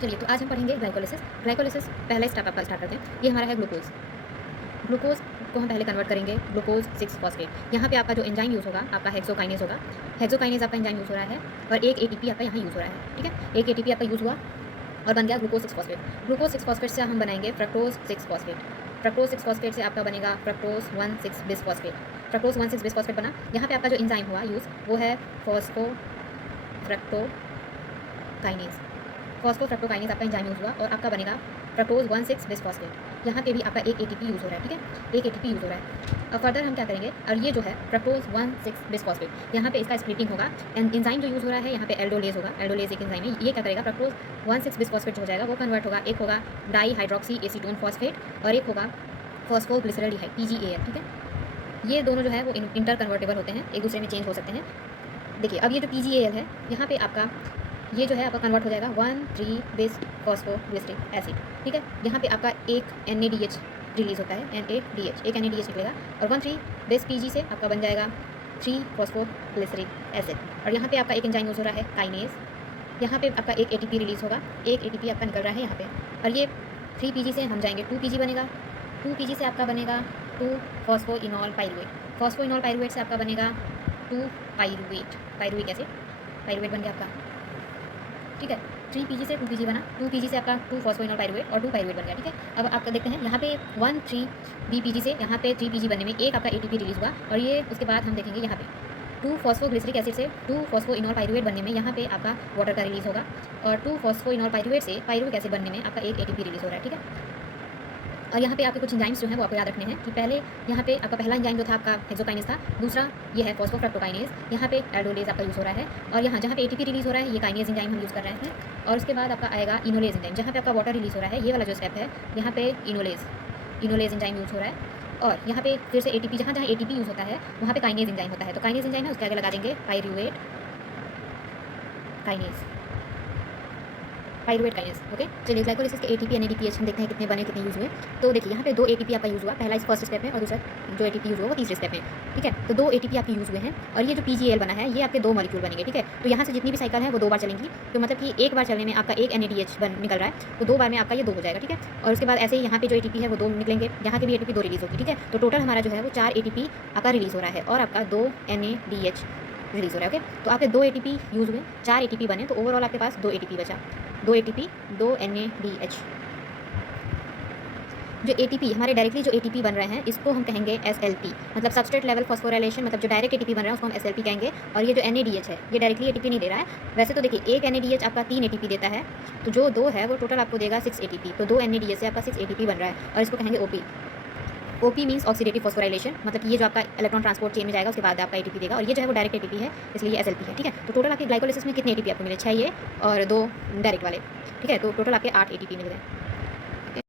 चलिए, तो आज हम पढ़ेंगे ग्लाइकोलिसिस। ग्लाइकोलिसिस पहला स्टेप आपका स्टार्ट करते हैं। ये हमारा है ग्लूकोज़। ग्लूकोज़ को हम पहले कन्वर्ट करेंगे ग्लूकोज़ 6 फॉस्फेट। यहाँ पे आपका जो एंजाइम यूज़ होगा, आपका हेक्सोकाइनेज़ होगा। हेक्सोकाइनेज़ आपका एंजाइम यूज़ हो रहा है और एक एटीपी आपका यहाँ यूज़ हो रहा है, ठीक है? एक एटीपी आपका यूज़ हुआ और बन गया ग्लूकोज़ 6 फॉस्फेट। ग्लूकोज़ 6 फॉस्फेट से हम बनाएंगे फ्रक्टोज़ 6 फॉस्फेट। फ्रक्टोज़ 6 फॉस्फेट से आपका बनेगा fructose 1,6 bis phosphate. Fructose 1,6 bis phosphate बना। यहाँ पे आपका जो एंजाइम हुआ यूज़, वो है फॉस्फोफ्रक्टोकाइनेज़। फॉस्फोफ्रक्टोकाइनेज़ आपका एंजाइम यूज़ हुआ और आपका बनेगा फ्रक्टोज़ 1,6 बिसफॉस्फेट। यहाँ पे भी आपका एक एटीपी यूज़ हो रहा है, ठीक है? एक एटीपी यूज़ हो रहा है। अब फर्दर हम क्या करेंगे, और ये जो है फ्रक्टोज़ 1,6 बिसफॉस्फेट, यहाँ पे इसका स्प्लिटिंग होगा। एंजाइम जो यूज़ हो रहा है यहाँ पे एल्डोलेज होगा। एल्डोलेज एक एंजाइम है। ये क्या करेगा, फ्रक्टोज़ 1,6 बिसफॉस्फेट जो हो जाएगा वो कन्वर्ट होगा। एक होगा डाईहाइड्रोक्सी एसीटोन फॉस्फेट और एक होगा फॉस्फोग्लिसरॉल्डिहाइड PGAL, ठीक है? ये दोनों जो है वो इंटर कन्वर्टेबल होते हैं, एक दूसरे में चेंज हो सकते हैं। देखिए, अब ये जो PGAL है, यहाँ पे आपका ये जो है आपका कन्वर्ट हो जाएगा 1,3 बिस फॉस्फोग्लिसरिक एसिड, ठीक है? यहाँ पे आपका एक NADH रिलीज़ होता है, NADH, एक NADH निकलेगा और 1,3 बिस PG से आपका बन जाएगा 3 फॉस्फोग्लिसरिक एसिड। और यहाँ पे आपका एक एंजाइम यूज़ हो रहा है काइनेज़। यहाँ पे आपका एक ATP रिलीज़ होगा, एक ATP आपका निकल रहा है यहाँ पे, और ये 3 PG से हम जाएंगे 2 PG बनेगा। 2 PG से आपका बनेगा 2 फॉस्फोइनॉल पाइरुवेट। फॉस्फोइनॉल पाइरुवेट से आपका बनेगा 2 पाइरुविक एसिड। पाइरुवेट बन गया आपका, ठीक है? 3 PG से 2 PG बना। 2 PG से आपका 2 फॉस्फोइनॉल पाइरुवेट और 2 पाइरुवेट बन गया, ठीक है? अब आपका देखते हैं यहाँ पे 1,3 BPG से यहाँ पे 3 PG बनने में एक आपका ATP रिलीज़ हुआ, और ये उसके बाद हम देखेंगे यहाँ पे 2 फॉस्फोग्लिसरिक एसिड से 2 फॉस्फोइनॉल पाइरुवेट बनने में यहाँ पे आपका वाटर का रिलीज़ होगा, और 2 फॉस्फोइनॉल पाइरुवेट से पाइरुविक एसिड बनने में आपका एक ATP रिलीज़ हो रहा है, ठीक है? और यहाँ पे आपके कुछ एंजाइम्स जो हैं वो आपको याद रखने हैं कि पहले यहाँ पे आपका पहला एंजाइम जो था आपका हेक्सोकाइनेज़ था, दूसरा ये है फॉस्फोफ्रक्टोकाइनेज़, यहाँ पे एल्डोलेज आपका यूज़ हो रहा है, और यहाँ जहाँ पे एटीपी रिलीज़ हो रहा है ये काइनेज़ एंजाइम हम यूज़ कर रहे हैं। और उसके बाद आपका आएगा इनोलेज एंजाइम, जहाँ पे आपका वाटर रिलीज़ हो रहा है, ये वाला जो स्टेप है यहाँ पे इनोलेज एंजाइम यूज़ हो रहा है। और यहाँ पे फिर से एटीपी, जहाँ जहाँ एटीपी यूज़ होता है वहाँ पे काइनेज़ एंजाइम होता है, तो काइनेज़ एंजाइम है उसके आगे लगा देंगे पाइरुवेट काइनेज़, ओके? चलिए, ग्लाइकोलिसिस के ATP NADPH हम देखते हैं कितने बने, कितने यूज़ हुए। तो देखिए, यहाँ पे 2 ATP आपका यूज़ हुआ, पहला इस फर्स्ट स्टेप में, और दूसरा जो ATP यूज़ हुआ वो तीसरे स्टेप में, ठीक है? तो 2 ATP आपके यूज़ हुए हैं, और ये जो PGAL बना है ये आपके 2 मॉलिक्यूल बनेंगे, ठीक है? तो यहाँ से जितनी भी साइकिल है वो 2 बार चलेंगी, तो मतलब कि एक बार चलने में आपका एक NADH निकल रहा है, तो 2 बार में आपका ये 2 हो जाएगा, ठीक है? और उसके बाद ऐसे ही यहाँ पे जो ATP है वो 2 निकलेंगे, यहाँ के भी ATP 2 रिलीज़ होगी, ठीक है? तो टोटल हमारा जो है वो 4 ATP आपका रिलीज़ हो रहा है, और आपका 2 NADH रिलीज़ हो रहा है, ओके? तो आपके 2 ATP यूज़ हुए, 4 ATP बने, तो ओवरऑल आपके पास 2 ATP बचा। 2 ATP, 2 NADH। जो ATP हमारे डायरेक्टली जो ATP बन रहे हैं इसको हम कहेंगे SLP, मतलब सबस्ट्रेट लेवल फॉस्फोराइलेशन, मतलब जो डायरेक्ट ATP बन रहा है उसको हम SLP कहेंगे। और ये जो NADH है ये डायरेक्टली ATP नहीं दे रहा है। वैसे तो देखिए, एक NADH आपका 3 ATP देता है, तो जो 2 है वो टोटल आपको देगा 6 ATP, तो 2 NADH से आपका 6 ATP बन रहा है, और इसको कहेंगे OP। OP means oxidative phosphorylation, मतलब कि ये जो आपका इलेक्ट्रॉन ट्रांसपोर्ट चेन में जाएगा उसके बाद आपका ATP देगा, और ये जो है वो डायरेक्ट ATP है, इसलिए ये SLP है, ठीक है? तो टोटल आपके ग्लाइकोलिसिस में कितने ATP आपको मिले? 6 ये और 2 डायरेक्ट वाले, ठीक है? तो टोटल आपके 8 ATP मिल गए।